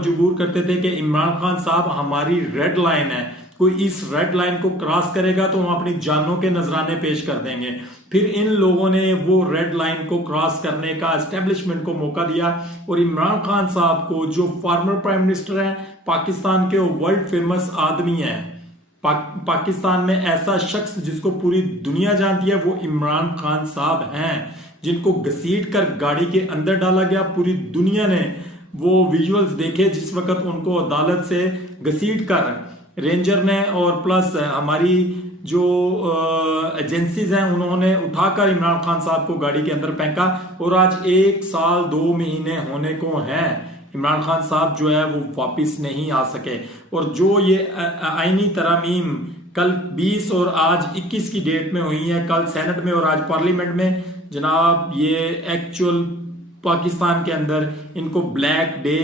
मजबूर करते थे कि इमरान खान साहब हमारी रेड लाइन है, कोई इस रेड लाइन को क्रॉस करेगा तो हम अपनी जानों के नजराने पेश कर देंगे। फिर इन लोगों ने वो रेड लाइन को क्रॉस करने का एस्टेब्लिशमेंट को मौका दिया और इमरान खान साहब को, जो फॉर्मर प्राइम मिनिस्टर हैं पाकिस्तान के, वर्ल्ड फेमस आदमी हैं पाकिस्तान में, ऐसा शख्स जिसको पूरी दुनिया जानती है वो इमरान खान साहब हैं, जिनको घसीट कर गाड़ी के अंदर डाला गया। पूरी दुनिया ने वो विजुअल्स देखे जिस वक्त उनको अदालत से घसीट कर रेंजर ने और प्लस हमारी जो एजेंसीज हैं उन्होंने उठाकर इमरान खान साहब को गाड़ी के अंदर फेंका। और आज 1 साल 2 महीने होने को हैं, इमरान खान साहब जो है वो वापस नहीं आ सके। और जो ये आईनी तरमीम कल 20 और आज 21 की डेट में हुई है, कल सेनेट में और आज पार्लियामेंट में, जनाब ये एक्चुअल पाकिस्तान के अंदर इनको ब्लैक डे